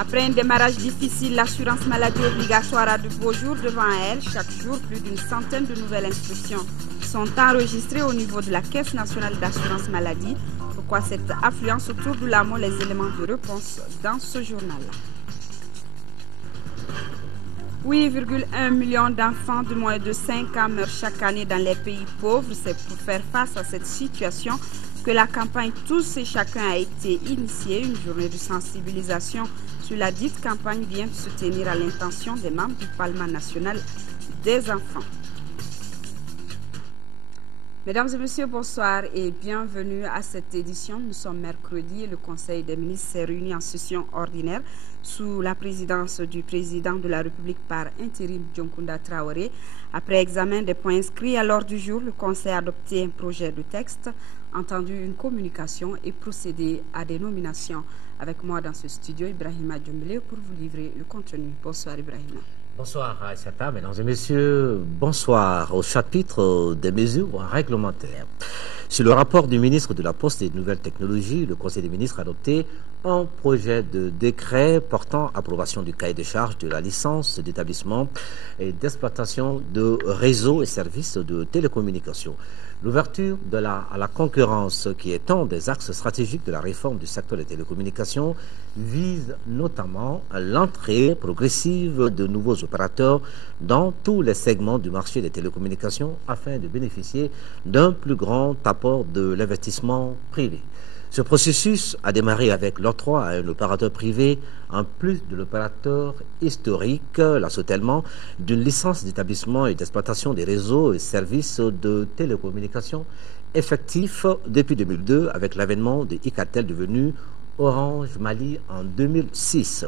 Après un démarrage difficile, l'assurance maladie obligatoire a de beaux jours devant elle. Chaque jour, plus d'une centaine de nouvelles inscriptions sont enregistrées au niveau de la Caisse nationale d'assurance maladie. Pourquoi cette affluence autour de l'AMO? Les éléments de réponse dans ce journal. 8,1 millions d'enfants de moins de 5 ans meurent chaque année dans les pays pauvres. C'est pour faire face à cette situation que la campagne Tous et Chacun a été initiée. Une journée de sensibilisation sur la dite campagne vient de se tenir à l'intention des membres du Parlement national des enfants. Mesdames et messieurs, bonsoir et bienvenue à cette édition. Nous sommes mercredi et le Conseil des ministres s'est réuni en session ordinaire sous la présidence du président de la République par intérim Dioncounda Traoré. Après examen des points inscrits à l'ordre du jour, le Conseil a adopté un projet de texte, entendu une communication et procédé à des nominations. Avec moi dans ce studio, Ibrahima Djoumbélé pour vous livrer le contenu. Bonsoir Ibrahima. Bonsoir Aïssata, mesdames et messieurs, bonsoir. Au chapitre des mesures réglementaires. Sur le rapport du ministre de la Poste et des Nouvelles Technologies, le Conseil des ministres a adopté un projet de décret portant approbation du cahier de charges de la licence d'établissement et d'exploitation de réseaux et services de télécommunications. L'ouverture à la concurrence, qui est un des axes stratégiques de la réforme du secteur des télécommunications, vise notamment l'entrée progressive de nouveaux opérateurs dans tous les segments du marché des télécommunications afin de bénéficier d'un plus grand apport de l'investissement privé. Ce processus a démarré avec l'octroi à un opérateur privé, en plus de l'opérateur historique, l'assoutellement d'une licence d'établissement et d'exploitation des réseaux et services de télécommunications effectif depuis 2002 avec l'avènement de Icatel devenu Orange Mali en 2006.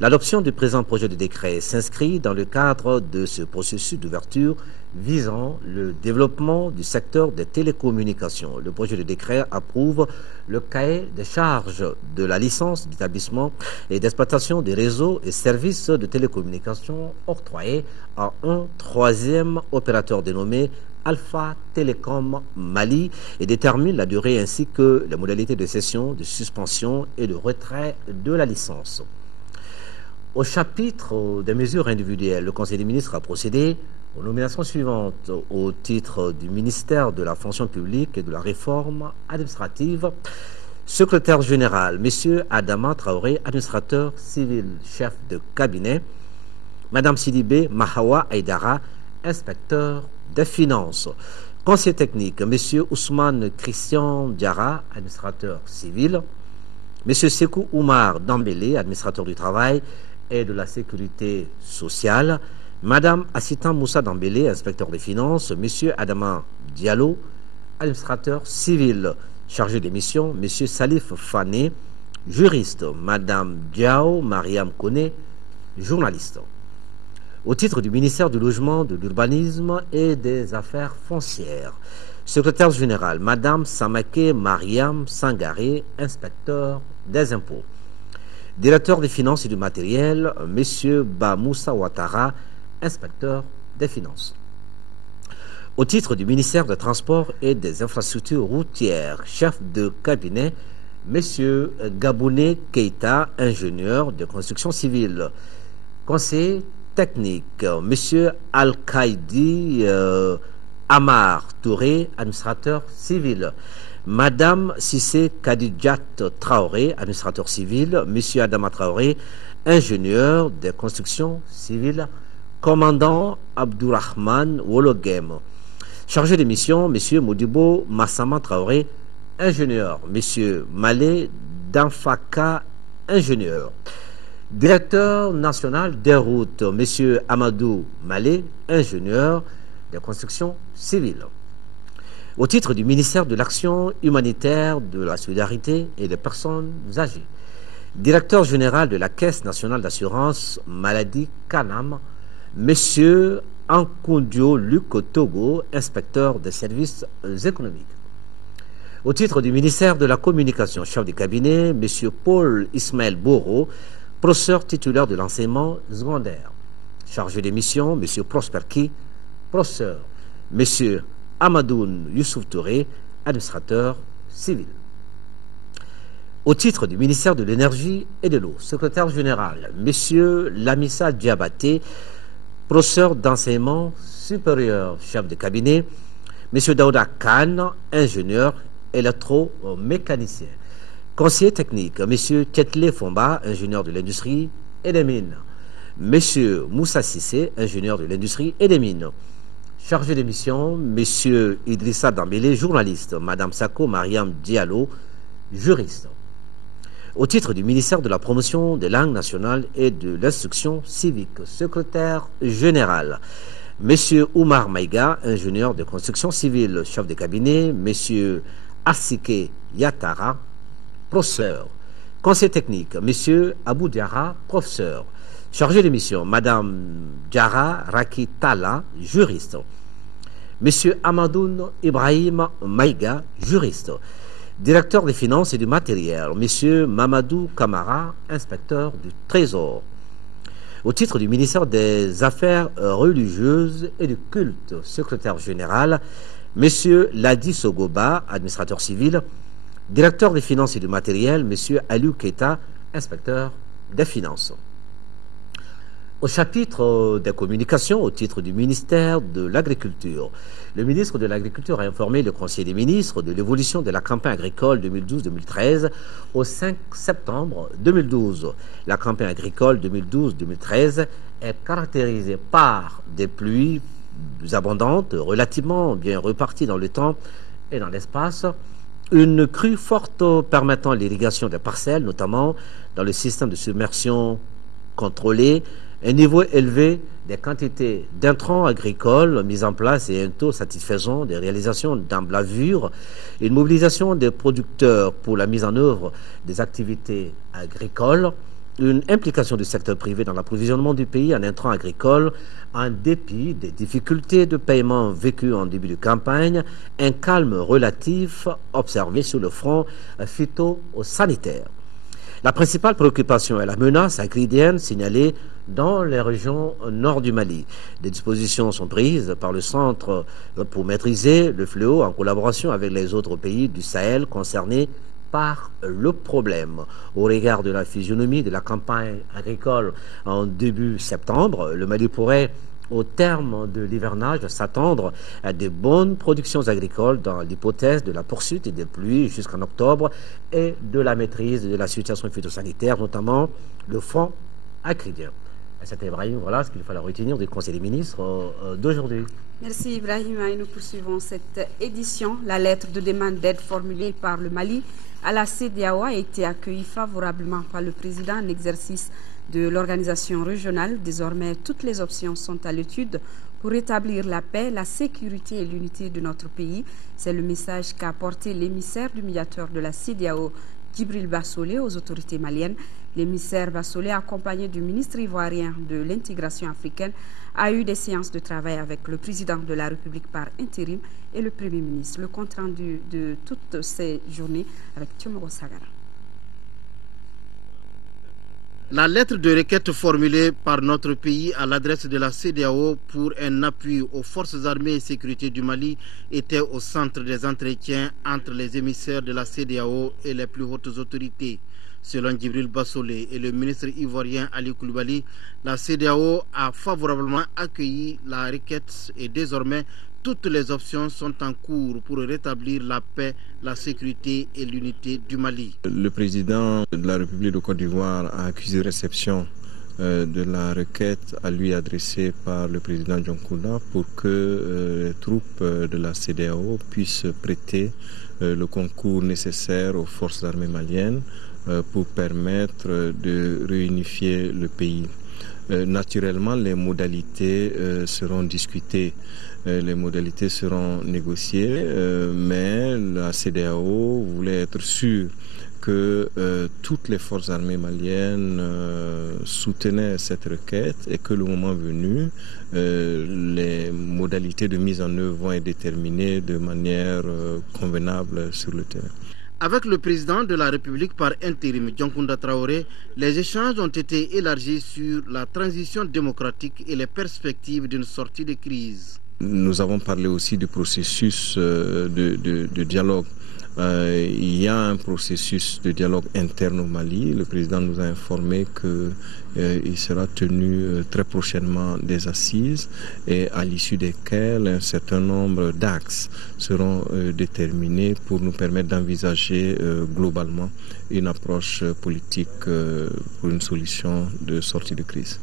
L'adoption du présent projet de décret s'inscrit dans le cadre de ce processus d'ouverture visant le développement du secteur des télécommunications. Le projet de décret approuve le cahier des charges de la licence d'établissement et d'exploitation des réseaux et services de télécommunications octroyés à un troisième opérateur dénommé Alpha Telecom Mali et détermine la durée ainsi que les modalités de cession, de suspension et de retrait de la licence. Au chapitre des mesures individuelles, le Conseil des ministres a procédé aux nominations suivantes au titre du ministère de la fonction publique et de la réforme administrative. Secrétaire général, M. Adama Traoré, administrateur civil, chef de cabinet. Mme Sidibé Mahawa Aïdara, inspecteur des finances. Conseiller technique, M. Ousmane Christian Diara, administrateur civil. M. Sekou Oumar Dambélé, administrateur du travail et de la sécurité sociale. Mme Assitan Moussa Dambélé, inspecteur des finances. M. Adama Diallo, administrateur civil. Chargé des missions, M. Salif Fané, juriste. Mme Diao Mariam Kone, journaliste. Au titre du ministère du Logement, de l'Urbanisme et des Affaires foncières. Secrétaire général, Mme Samake Mariam Sangaré, inspecteur des impôts. Directeur des finances et du matériel, M. Bamoussa Ouattara, inspecteur des finances. Au titre du ministère des Transports et des Infrastructures routières, chef de cabinet, M. Gabouné Keita, ingénieur de construction civile. Conseiller technique, M. Al-Qaïdi Amar Touré, administrateur civil. Mme Sissé Kadidjat Traoré, administrateur civil. M. Adama Traoré, ingénieur des constructions civiles. Commandant Abdourahman Wologem. Chargé de mission, M. Modibo Massama Traoré, ingénieur. M. Malé Danfaka, ingénieur. Directeur national des routes, M. Amadou Malé, ingénieur des constructions civiles. Au titre du ministère de l'Action humanitaire, de la solidarité et des personnes âgées. Directeur général de la Caisse nationale d'assurance maladie CANAM, M. Ankundio Luc Togo, inspecteur des services économiques. Au titre du ministère de la Communication, chef de cabinet, M. Paul Ismaël Boro, professeur titulaire de l'enseignement secondaire. Chargé des missions, M. Prosper Ki, professeur. M. Amadoun Youssouf Touré, administrateur civil. Au titre du ministère de l'Énergie et de l'Eau, secrétaire général, M. Lamissa Diabaté, professeur d'enseignement supérieur, chef de cabinet, M. Daouda Khan, ingénieur électromécanicien. Conseiller technique, M. Ketle Fomba, ingénieur de l'industrie et des mines. M. Moussa Sissé, ingénieur de l'industrie et des mines. Chargé de mission, M. Idrissa Dambélé, journaliste. Mme Sako Mariam Diallo, juriste. Au titre du ministère de la promotion des langues nationales et de l'instruction civique, secrétaire général, M. Oumar Maïga, ingénieur de construction civile, chef de cabinet, M. Assike Yatara, professeur. Conseiller technique, M. Abou Diara, professeur. Chargé de mission, Mme Diara Rakitala, juriste. M. Amadoun Ibrahim Maïga, juriste. Directeur des finances et du matériel, M. Mamadou Kamara, inspecteur du Trésor. Au titre du ministère des Affaires religieuses et du culte, secrétaire général, M. Ladi Sogoba, administrateur civil. Directeur des finances et du matériel, M. Aliou Keita, inspecteur des finances. Au chapitre des communications, au titre du ministère de l'Agriculture, le ministre de l'Agriculture a informé le Conseil des ministres de l'évolution de la campagne agricole 2012-2013 au 5 septembre 2012. La campagne agricole 2012-2013 est caractérisée par des pluies abondantes, relativement bien reparties dans le temps et dans l'espace, une crue forte permettant l'irrigation des parcelles, notamment dans le système de submersion contrôlé, un niveau élevé des quantités d'intrants agricoles mis en place et un taux satisfaisant des réalisations d'emblavures, une mobilisation des producteurs pour la mise en œuvre des activités agricoles, une implication du secteur privé dans l'approvisionnement du pays en intrants agricoles, en dépit des difficultés de paiement vécues en début de campagne, un calme relatif observé sur le front phytosanitaire. La principale préoccupation est la menace acridienne signalée dans les régions nord du Mali. Des dispositions sont prises par le Centre pour maîtriser le fléau en collaboration avec les autres pays du Sahel concernés par le problème. Au regard de la physionomie de la campagne agricole en début septembre, le Mali pourrait, au terme de l'hivernage, s'attendre à de bonnes productions agricoles dans l'hypothèse de la poursuite des pluies jusqu'en octobre et de la maîtrise de la situation phytosanitaire, notamment le front acridien. C'était Ibrahim, voilà ce qu'il fallait retenir du Conseil des ministres d'aujourd'hui. Merci Ibrahim. Et nous poursuivons cette édition. La lettre de demande d'aide formulée par le Mali à la CEDEAO a été accueillie favorablement par le président en exercice de l'organisation régionale. Désormais, toutes les options sont à l'étude pour rétablir la paix, la sécurité et l'unité de notre pays. C'est le message qu'a apporté l'émissaire du médiateur de la CEDEAO, Djibril Bassolé, aux autorités maliennes. L'émissaire Bassolé, accompagné du ministre ivoirien de l'intégration africaine, a eu des séances de travail avec le président de la République par intérim et le Premier ministre. Le compte rendu de toutes ces journées avec Thiomoro Sagara. La lettre de requête formulée par notre pays à l'adresse de la CEDEAO pour un appui aux forces armées et sécurité du Mali était au centre des entretiens entre les émissaires de la CEDEAO et les plus hautes autorités. Selon Djibril Bassolé et le ministre ivoirien Ali Koulibaly, la CEDEAO a favorablement accueilli la requête et désormais toutes les options sont en cours pour rétablir la paix, la sécurité et l'unité du Mali. Le président de la République de Côte d'Ivoire a accusé réception de la requête à lui adressée par le président Dioncounda pour que les troupes de la CEDEAO puissent prêter le concours nécessaire aux forces armées maliennes pour permettre de réunifier le pays. Naturellement, les modalités seront discutées, les modalités seront négociées, mais la CEDEAO voulait être sûre que toutes les forces armées maliennes soutenaient cette requête et que le moment venu, les modalités de mise en œuvre vont être déterminées de manière convenable sur le terrain. Avec le président de la République par intérim, Dioncounda Traoré, les échanges ont été élargis sur la transition démocratique et les perspectives d'une sortie de crise. Nous avons parlé aussi du processus de dialogue Il y a un processus de dialogue interne au Mali. Le président nous a informé qu'il sera tenu très prochainement des assises et à l'issue desquelles un certain nombre d'axes seront déterminés pour nous permettre d'envisager globalement une approche politique pour une solution de sortie de crise.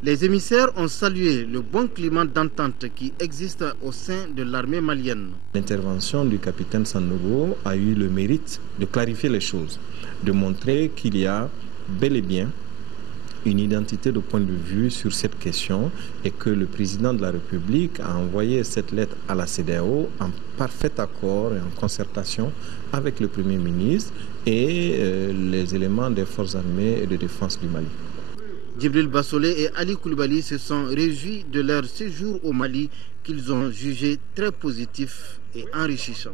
Les émissaires ont salué le bon climat d'entente qui existe au sein de l'armée malienne. L'intervention du capitaine Sanogo a eu le mérite de clarifier les choses, de montrer qu'il y a bel et bien une identité de point de vue sur cette question et que le président de la République a envoyé cette lettre à la CEDEAO en parfait accord et en concertation avec le Premier ministre et les éléments des forces armées et de défense du Mali. Djibril Bassolé et Ali Koulibaly se sont réjouis de leur séjour au Mali qu'ils ont jugé très positif et enrichissant.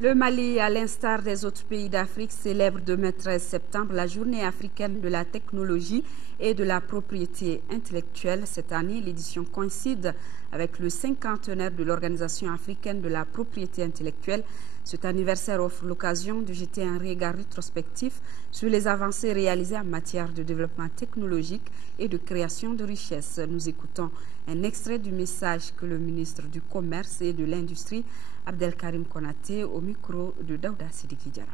Le Mali, à l'instar des autres pays d'Afrique, célèbre demain 13 septembre la journée africaine de la technologie et de la propriété intellectuelle. Cette année, l'édition coïncide avec le 50e de l'Organisation africaine de la propriété intellectuelle. Cet anniversaire offre l'occasion de jeter un regard rétrospectif sur les avancées réalisées en matière de développement technologique et de création de richesses. Nous écoutons un extrait du message que le ministre du Commerce et de l'Industrie, Abdelkarim Konaté, au micro de Daouda Sidiki Diarra.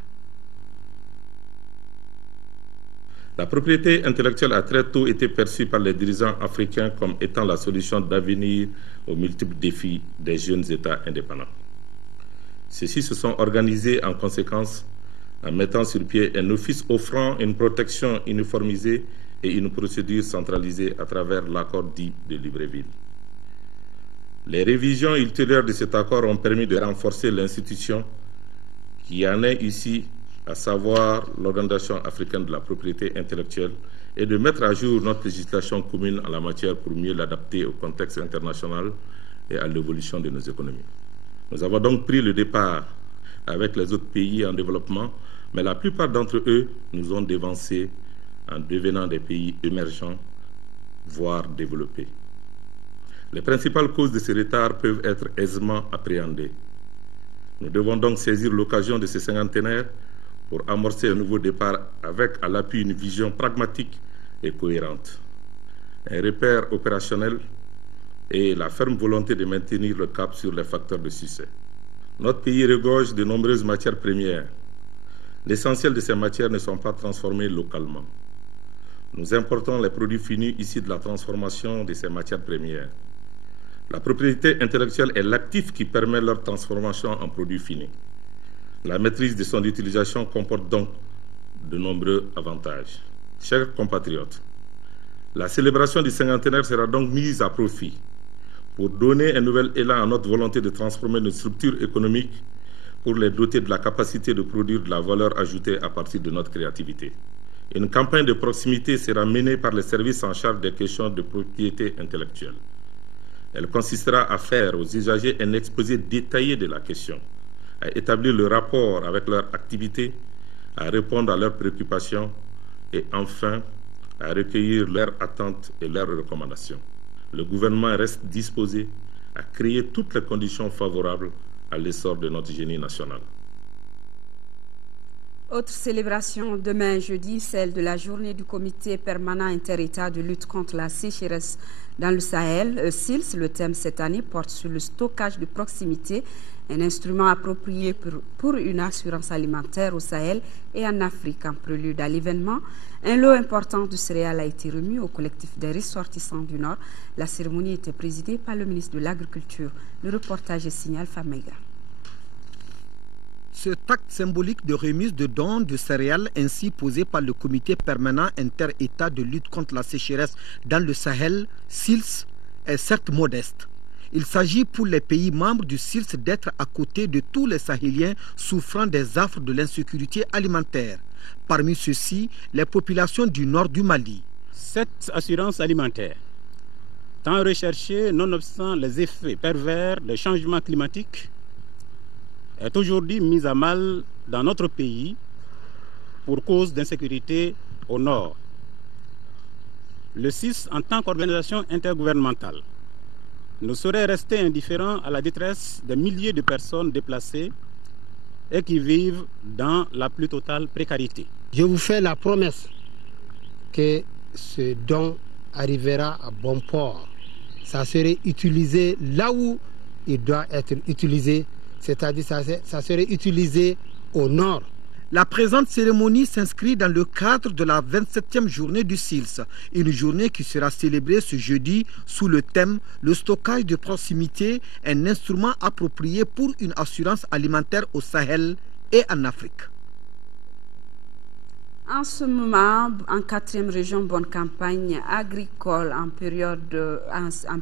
La propriété intellectuelle a très tôt été perçue par les dirigeants africains comme étant la solution d'avenir aux multiples défis des jeunes États indépendants. Ceux-ci se sont organisés en conséquence en mettant sur pied un office offrant une protection uniformisée et une procédure centralisée à travers l'accord dit de Libreville. Les révisions ultérieures de cet accord ont permis de renforcer l'institution qui en est ici, à savoir l'Organisation africaine de la propriété intellectuelle, et de mettre à jour notre législation commune en la matière pour mieux l'adapter au contexte international et à l'évolution de nos économies. Nous avons donc pris le départ avec les autres pays en développement, mais la plupart d'entre eux nous ont dévancés en devenant des pays émergents, voire développés. Les principales causes de ce retard peuvent être aisément appréhendées. Nous devons donc saisir l'occasion de ce cinquantenaire pour amorcer un nouveau départ avec à l'appui une vision pragmatique et cohérente, un repère opérationnel et la ferme volonté de maintenir le cap sur les facteurs de succès. Notre pays regorge de nombreuses matières premières. L'essentiel de ces matières ne sont pas transformées localement. Nous importons les produits finis issus de la transformation de ces matières premières. La propriété intellectuelle est l'actif qui permet leur transformation en produits finis. La maîtrise de son utilisation comporte donc de nombreux avantages. Chers compatriotes, la célébration du cinquantenaire sera donc mise à profit pour donner un nouvel élan à notre volonté de transformer nos structures économiques pour les doter de la capacité de produire de la valeur ajoutée à partir de notre créativité. Une campagne de proximité sera menée par les services en charge des questions de propriété intellectuelle. Elle consistera à faire aux usagers un exposé détaillé de la question, à établir le rapport avec leur activité, à répondre à leurs préoccupations et enfin à recueillir leurs attentes et leurs recommandations. Le gouvernement reste disposé à créer toutes les conditions favorables à l'essor de notre génie national. Autre célébration demain jeudi, celle de la journée du comité permanent inter-État de lutte contre la sécheresse dans le Sahel, SILS. Le thème cette année porte sur le stockage de proximité, un instrument approprié pour une assurance alimentaire au Sahel et en Afrique. En prélude à l'événement, un lot important de céréales a été remis au collectif des ressortissants du Nord. La cérémonie était présidée par le ministre de l'Agriculture. Le reportage est signé Famega. Ce acte symbolique de remise de dons de céréales ainsi posé par le comité permanent inter-État de lutte contre la sécheresse dans le Sahel, SILS, est certes modeste. Il s'agit pour les pays membres du SILS d'être à côté de tous les Sahéliens souffrant des affres de l'insécurité alimentaire. Parmi ceux-ci, les populations du nord du Mali. Cette assurance alimentaire, tant recherchée nonobstant les effets pervers des changements climatiques, est aujourd'hui mise à mal dans notre pays pour cause d'insécurité au nord. Le SILS, en tant qu'organisation intergouvernementale, ne saurait rester indifférent à la détresse des milliers de personnes déplacées et qui vivent dans la plus totale précarité. Je vous fais la promesse que ce don arrivera à bon port. Ça serait utilisé là où il doit être utilisé, c'est-à-dire ça serait utilisé au nord. La présente cérémonie s'inscrit dans le cadre de la 27e journée du SILS, une journée qui sera célébrée ce jeudi sous le thème « Le stockage de proximité, un instrument approprié pour une assurance alimentaire au Sahel et en Afrique ». En ce moment, en 4e région, bonne campagne agricole en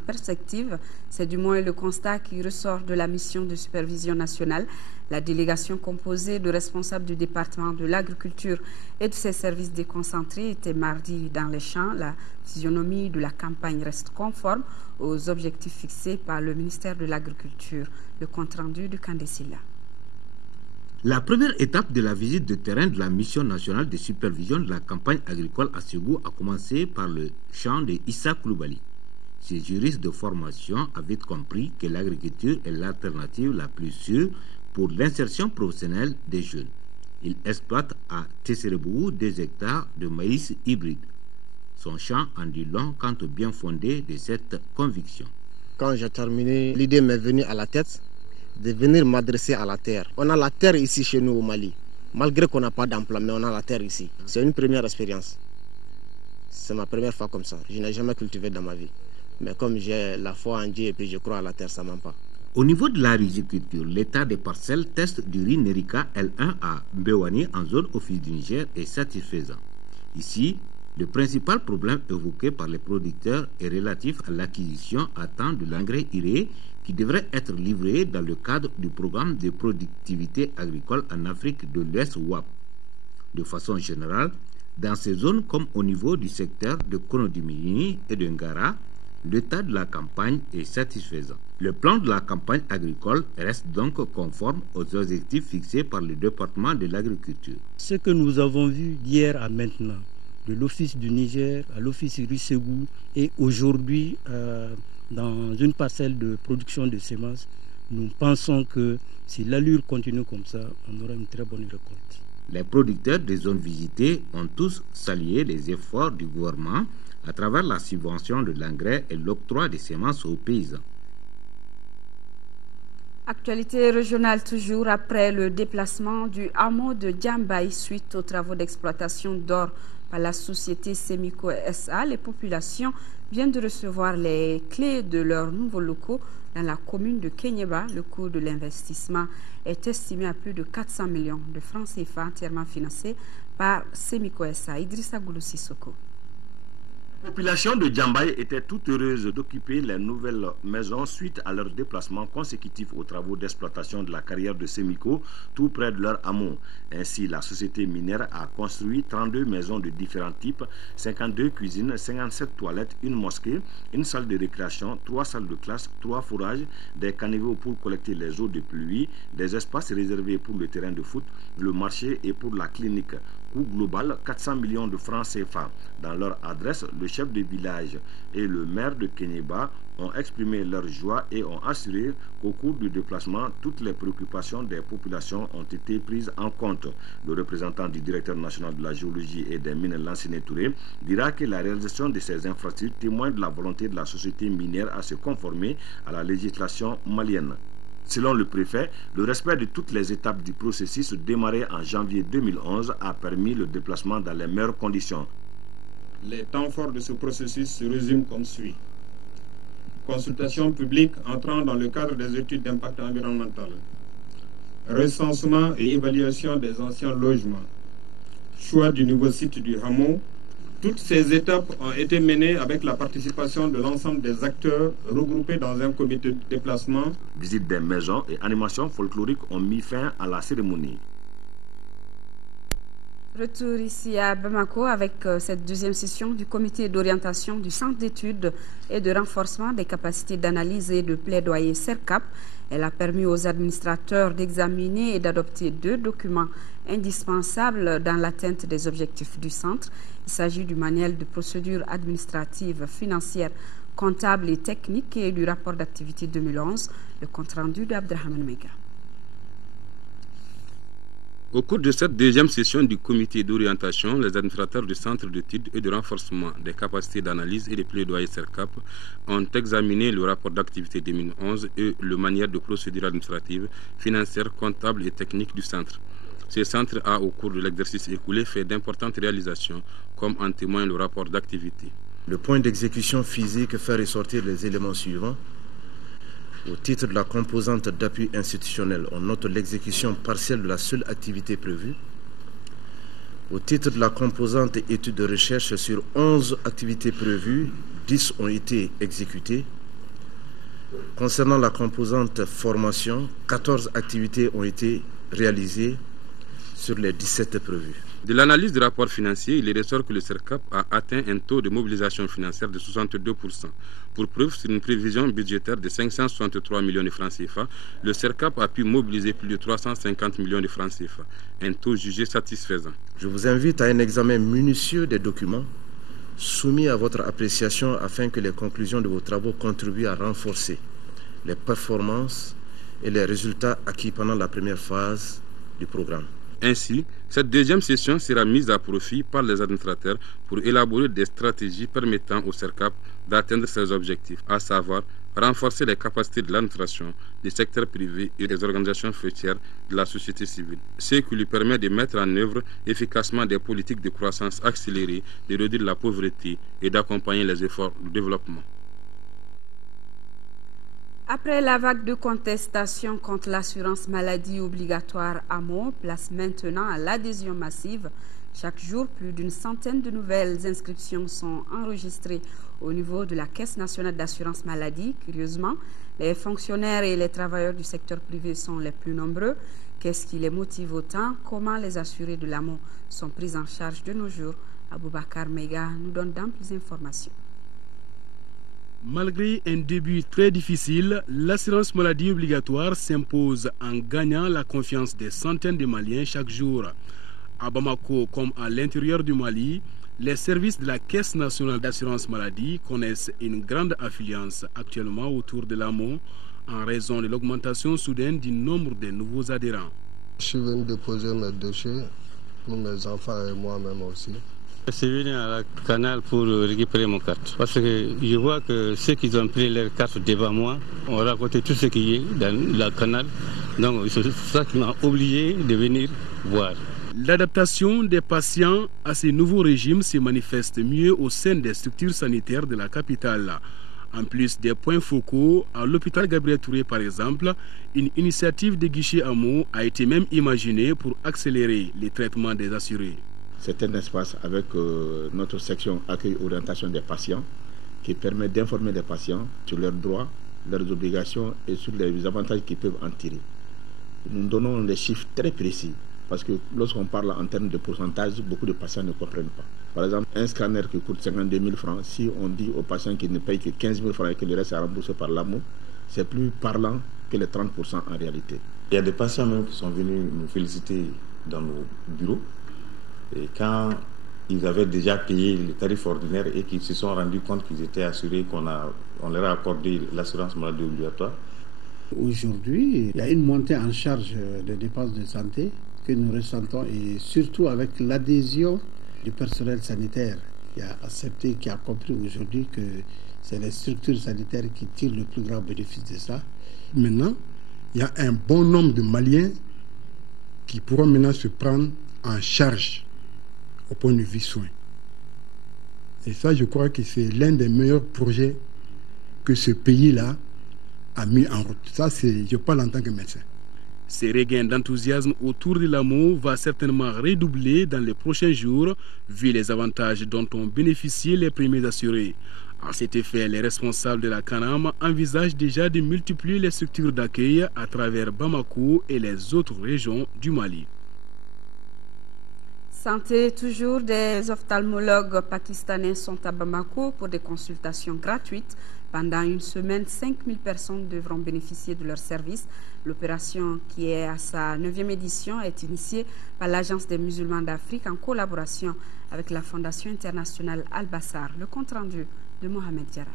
perspective, c'est du moins le constat qui ressort de la mission de supervision nationale. La délégation composée de responsables du département de l'agriculture et de ses services déconcentrés était mardi dans les champs. La physionomie de la campagne reste conforme aux objectifs fixés par le ministère de l'Agriculture. Le compte-rendu de Kandesila. La première étape de la visite de terrain de la mission nationale de supervision de la campagne agricole à Ségou a commencé par le champ de Issa Koulibaly. Ces juristes de formation avaient compris que l'agriculture est l'alternative la plus sûre pour l'insertion professionnelle des jeunes. Ils exploitent à Tesserebou 2 hectares de maïs hybride. Son champ en dit long quant au bien fondé de cette conviction. Quand j'ai terminé, l'idée m'est venue à la tête de venir m'adresser à la terre. On a la terre ici chez nous au Mali. Malgré qu'on n'a pas d'emploi, mais on a la terre ici. C'est une première expérience. C'est ma première fois comme ça. Je n'ai jamais cultivé dans ma vie. Mais comme j'ai la foi en Dieu et puis je crois à la terre, ça ne ment pas. Au niveau de la riziculture, l'état des parcelles test du riz Nerika L1 à Mbewani en zone office du Niger est satisfaisant. Ici, le principal problème évoqué par les producteurs est relatif à l'acquisition à temps de l'engrais urée qui devrait être livré dans le cadre du programme de productivité agricole en Afrique de l'Ouest WAP. De façon générale, dans ces zones comme au niveau du secteur de Konodimini et de Ngara, l'état de la campagne est satisfaisant. Le plan de la campagne agricole reste donc conforme aux objectifs fixés par le département de l'agriculture. Ce que nous avons vu d'hier à maintenant, de l'Office du Niger à l'Office Ségou et aujourd'hui dans une parcelle de production de semences, nous pensons que si l'allure continue comme ça, on aura une très bonne récolte. Les producteurs des zones visitées ont tous salué les efforts du gouvernement à travers la subvention de l'engrais et l'octroi des semences aux paysans. Actualité régionale toujours après le déplacement du hameau de Djambaï suite aux travaux d'exploitation d'or par la société Semico SA. Les populations viennent de recevoir les clés de leurs nouveaux locaux dans la commune de Kenyeba. Le coût de l'investissement est estimé à plus de 400 millions de francs CFA entièrement financé par Semico SA. Idrissa Goulou Sissoko. La population de Djambaï était toute heureuse d'occuper les nouvelles maisons suite à leur déplacement consécutif aux travaux d'exploitation de la carrière de Semico, tout près de leur hameau. Ainsi, la société minière a construit 32 maisons de différents types, 52 cuisines, 57 toilettes, une mosquée, une salle de récréation, 3 salles de classe, 3 fourrages, des caniveaux pour collecter les eaux de pluie, des espaces réservés pour le terrain de foot, le marché et pour la clinique. Coût global 400 millions de francs CFA. Dans leur adresse, le chef de village et le maire de Kenyeba ont exprimé leur joie et ont assuré qu'au cours du déplacement, toutes les préoccupations des populations ont été prises en compte. Le représentant du directeur national de la géologie et des mines, Lansine Touré, dira que la réalisation de ces infrastructures témoigne de la volonté de la société minière à se conformer à la législation malienne. Selon le préfet, le respect de toutes les étapes du processus démarré en janvier 2011 a permis le déplacement dans les meilleures conditions. Les temps forts de ce processus se résument comme suit. Consultation publique entrant dans le cadre des études d'impact environnemental. Recensement et évaluation des anciens logements. Choix du nouveau site du hameau. Toutes ces étapes ont été menées avec la participation de l'ensemble des acteurs regroupés dans un comité de déplacement. Visite des maisons et animations folkloriques ont mis fin à la cérémonie. Retour ici à Bamako avec cette deuxième session du comité d'orientation du Centre d'études et de renforcement des capacités d'analyse et de plaidoyer CERCAP. Elle a permis aux administrateurs d'examiner et d'adopter 2 documents indispensables dans l'atteinte des objectifs du centre. Il s'agit du manuel de procédure administrative financière comptable et technique et du rapport d'activité 2011, le compte-rendu d'Abdrahman Mega. Au cours de cette deuxième session du comité d'orientation, les administrateurs du Centre d'études et de renforcement des capacités d'analyse et des plaidoyers CERCAP ont examiné le rapport d'activité 2011 et le manuel de procédure administrative, financière, comptable et technique du centre. Ce centre a, au cours de l'exercice écoulé, fait d'importantes réalisations, comme en témoigne le rapport d'activité. Le point d'exécution physique fait ressortir les éléments suivants. Au titre de la composante d'appui institutionnel, on note l'exécution partielle de la seule activité prévue. Au titre de la composante études de recherche, sur 11 activités prévues, 10 ont été exécutées. Concernant la composante formation, 14 activités ont été réalisées sur les 17 prévues. De l'analyse du rapport financier, il ressort que le CERCAP a atteint un taux de mobilisation financière de 62%. Pour preuve, sur une prévision budgétaire de 563 millions de francs CFA, le CERCAP a pu mobiliser plus de 350 millions de francs CFA, un taux jugé satisfaisant. Je vous invite à un examen minutieux des documents soumis à votre appréciation afin que les conclusions de vos travaux contribuent à renforcer les performances et les résultats acquis pendant la première phase du programme. Ainsi, cette deuxième session sera mise à profit par les administrateurs pour élaborer des stratégies permettant au CERCAP d'atteindre ses objectifs, à savoir renforcer les capacités de l'administration, des secteurs privés et des organisations faîtières de la société civile, ce qui lui permet de mettre en œuvre efficacement des politiques de croissance accélérée, de réduire la pauvreté et d'accompagner les efforts de développement. Après la vague de contestation contre l'assurance maladie obligatoire AMO, place maintenant à l'adhésion massive. Chaque jour, plus d'une centaine de nouvelles inscriptions sont enregistrées au niveau de la Caisse nationale d'assurance maladie. Curieusement, les fonctionnaires et les travailleurs du secteur privé sont les plus nombreux. Qu'est-ce qui les motive autant? Comment les assurés de l'AMO sont pris en charge de nos jours? Aboubacar Mega nous donne d'amples informations. Malgré un début très difficile, l'assurance maladie obligatoire s'impose en gagnant la confiance des centaines de Maliens chaque jour. À Bamako comme à l'intérieur du Mali, les services de la Caisse nationale d'assurance maladie connaissent une grande affluence actuellement autour de l'AMO en raison de l'augmentation soudaine du nombre de nouveaux adhérents. Je suis venu déposer mes dossiers pour mes enfants et moi-même aussi. Je suis venu à la canal pour récupérer mon carte. Parce que je vois que ceux qui ont pris leur carte devant moi ont raconté tout ce qui est dans la canal. Donc c'est ça qui m'a obligé de venir voir. L'adaptation des patients à ces nouveaux régimes se manifeste mieux au sein des structures sanitaires de la capitale. En plus des points focaux, à l'hôpital Gabriel Touré par exemple, une initiative de guichet AMO a été même imaginée pour accélérer les traitements des assurés. C'est un espace avec notre section accueil orientation des patients qui permet d'informer les patients sur leurs droits, leurs obligations et sur les avantages qu'ils peuvent en tirer. Nous donnons des chiffres très précis parce que lorsqu'on parle en termes de pourcentage, beaucoup de patients ne comprennent pas. Par exemple, un scanner qui coûte 52 000 francs, si on dit aux patients qu'ils ne payent que 15 000 francs et que le reste est remboursé par l'AMO, c'est plus parlant que les 30% en réalité. Il y a des patients même qui sont venus nous féliciter dans nos bureaux. Et quand ils avaient déjà payé le tarif ordinaire et qu'ils se sont rendus compte qu'ils étaient assurés, on leur a accordé l'assurance maladie obligatoire. Aujourd'hui, il y a une montée en charge des dépenses de santé que nous ressentons et surtout avec l'adhésion du personnel sanitaire qui a accepté, qui a compris aujourd'hui que c'est les structures sanitaires qui tirent le plus grand bénéfice de ça. Maintenant, il y a un bon nombre de Maliens qui pourront maintenant se prendre en charge au point de vue soins. Et ça, je crois que c'est l'un des meilleurs projets que ce pays-là a mis en route. Ça, je parle en tant que médecin. Ces regains d'enthousiasme autour de l'AMO va certainement redoubler dans les prochains jours, vu les avantages dont ont bénéficié les premiers assurés. À cet effet, les responsables de la CANAM envisagent déjà de multiplier les structures d'accueil à travers Bamako et les autres régions du Mali. Santé toujours, des ophtalmologues pakistanais sont à Bamako pour des consultations gratuites. Pendant une semaine, 5000 personnes devront bénéficier de leurs services. L'opération, qui est à sa 9e édition, est initiée par l'Agence des musulmans d'Afrique en collaboration avec la Fondation internationale Al-Bassar. Le compte rendu de Mohamed Diarra.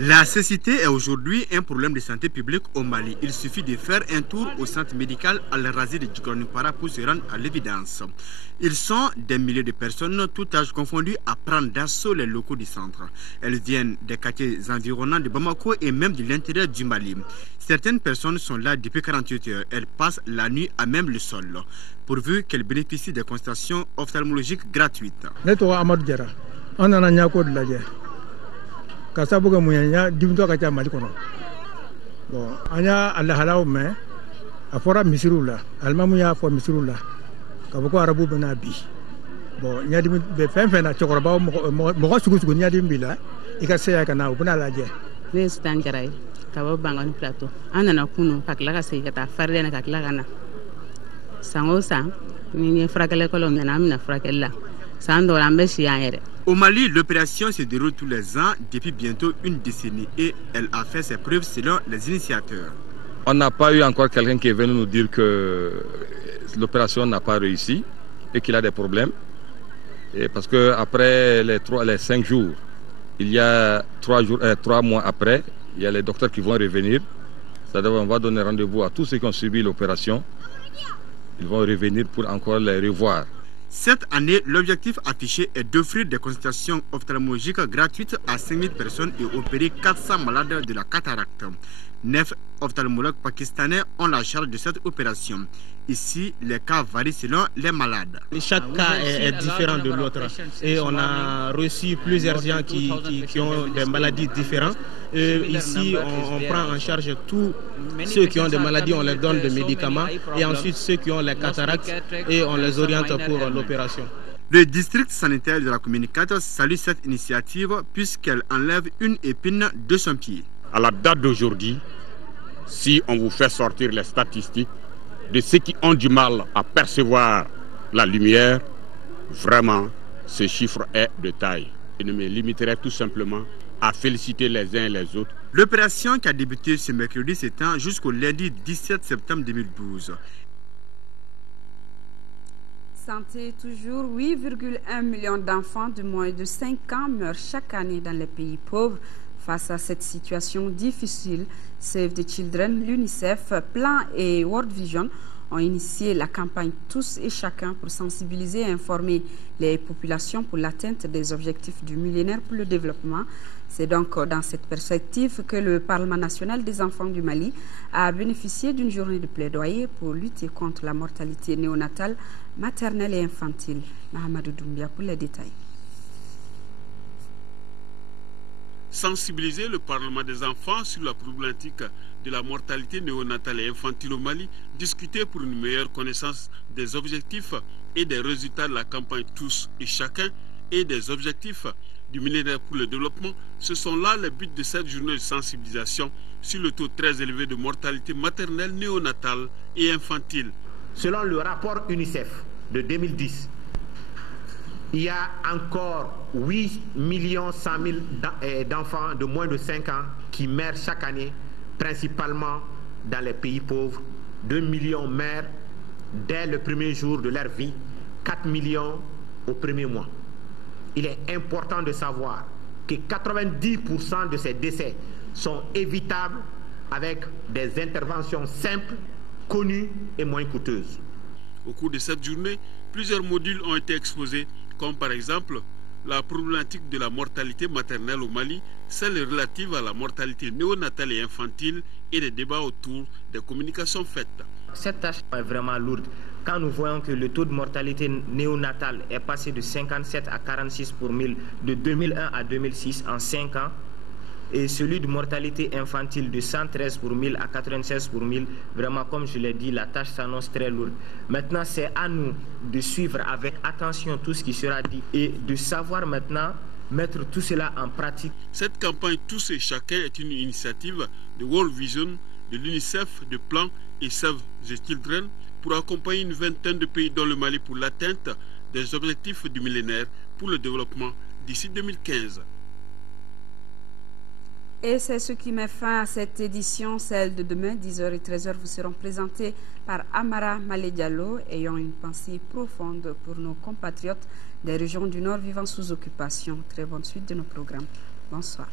La cécité est aujourd'hui un problème de santé publique au Mali. Il suffit de faire un tour au centre médical Al-Razi de Djikonipara pour se rendre à l'évidence. Ils sont des milliers de personnes, tout âge confondu, à prendre d'assaut les locaux du centre. Elles viennent des quartiers environnants de Bamako et même de l'intérieur du Mali. Certaines personnes sont là depuis 48 heures. Elles passent la nuit à même le sol, pourvu qu'elles bénéficient des consultations ophtalmologiques gratuites. Kasabuga muyanya dimto kacha mali kono bon anya Allah halaw me afora misirula almamu ya fo misirula kabako arabu bana bi bon nyadi be fen na chokoroba mo sugu nyadi mbila ikase ya kana ubuna laje ne stan jaray kabo bangon plateau anana kunu pakla ka sey kata farde na kakla kana sango sang ni frakale ko lo ngana amna frakella sando rambe sianyere. Au Mali, l'opération se déroule tous les ans depuis bientôt une décennie et elle a fait ses preuves selon les initiateurs. On n'a pas eu encore quelqu'un qui est venu nous dire que l'opération n'a pas réussi et qu'il a des problèmes. Et parce qu'après les 5 jours, il y a 3 mois après, il y a les docteurs qui vont revenir. C'est-à-dire qu'on va donner rendez-vous à tous ceux qui ont subi l'opération. Ils vont revenir pour encore les revoir. Cette année, l'objectif affiché est d'offrir des consultations ophtalmologiques gratuites à 5000 personnes et opérer 400 malades de la cataracte. 9 ophtalmologues pakistanais ont la charge de cette opération. Ici, les cas varient selon les malades. Chaque cas est différent de l'autre et on a reçu plusieurs gens qui ont des maladies différentes. Et ici, on prend en charge tous ceux qui ont des maladies, on leur donne des médicaments et ensuite ceux qui ont les cataractes et on les oriente pour l'opération. Le district sanitaire de la Communicate salue cette initiative puisqu'elle enlève une épine de son pied. À la date d'aujourd'hui, si on vous fait sortir les statistiques de ceux qui ont du mal à percevoir la lumière, vraiment, ce chiffre est de taille. Je me limiterai tout simplement à féliciter les uns et les autres. L'opération qui a débuté ce mercredi s'étend jusqu'au lundi 17 septembre 2012. Santé toujours, 8,1 millions d'enfants de moins de 5 ans meurent chaque année dans les pays pauvres. Face à cette situation difficile, Save the Children, l'UNICEF, Plan et World Vision ont initié la campagne Tous et Chacun pour sensibiliser et informer les populations pour l'atteinte des objectifs du millénaire pour le développement. C'est donc dans cette perspective que le Parlement national des enfants du Mali a bénéficié d'une journée de plaidoyer pour lutter contre la mortalité néonatale, maternelle et infantile. Mahamadou Doumbia pour les détails. Sensibiliser le Parlement des enfants sur la problématique de la mortalité néonatale et infantile au Mali, discuter pour une meilleure connaissance des objectifs et des résultats de la campagne Tous et Chacun et des objectifs du millénaire pour le développement, ce sont là les buts de cette journée de sensibilisation sur le taux très élevé de mortalité maternelle, néonatale et infantile. Selon le rapport UNICEF de 2010, il y a encore 8 100 000 d'enfants de moins de 5 ans qui meurent chaque année, principalement dans les pays pauvres. 2 millions meurent dès le premier jour de leur vie, 4 millions au premier mois. Il est important de savoir que 90% de ces décès sont évitables avec des interventions simples, connues et moins coûteuses. Au cours de cette journée, plusieurs modules ont été exposés, comme par exemple la problématique de la mortalité maternelle au Mali, celle relative à la mortalité néonatale et infantile et des débats autour des communications faites. Cette tâche est vraiment lourde. Quand nous voyons que le taux de mortalité néonatale est passé de 57 à 46 pour 1000 de 2001 à 2006 en 5 ans, et celui de mortalité infantile de 113 pour 1000 à 96 pour 1000, vraiment comme je l'ai dit, la tâche s'annonce très lourde. Maintenant, c'est à nous de suivre avec attention tout ce qui sera dit et de savoir maintenant mettre tout cela en pratique. Cette campagne Tous et Chacun est une initiative de World Vision, de l'UNICEF, de Plan et Save the Children pour accompagner une vingtaine de pays dans le Mali pour l'atteinte des objectifs du millénaire pour le développement d'ici 2015. Et c'est ce qui met fin à cette édition. Celle de demain, 10h et 13h, vous seront présentées par Amara Malé-Diallo, ayant une pensée profonde pour nos compatriotes des régions du Nord vivant sous occupation. Très bonne suite de nos programmes. Bonsoir.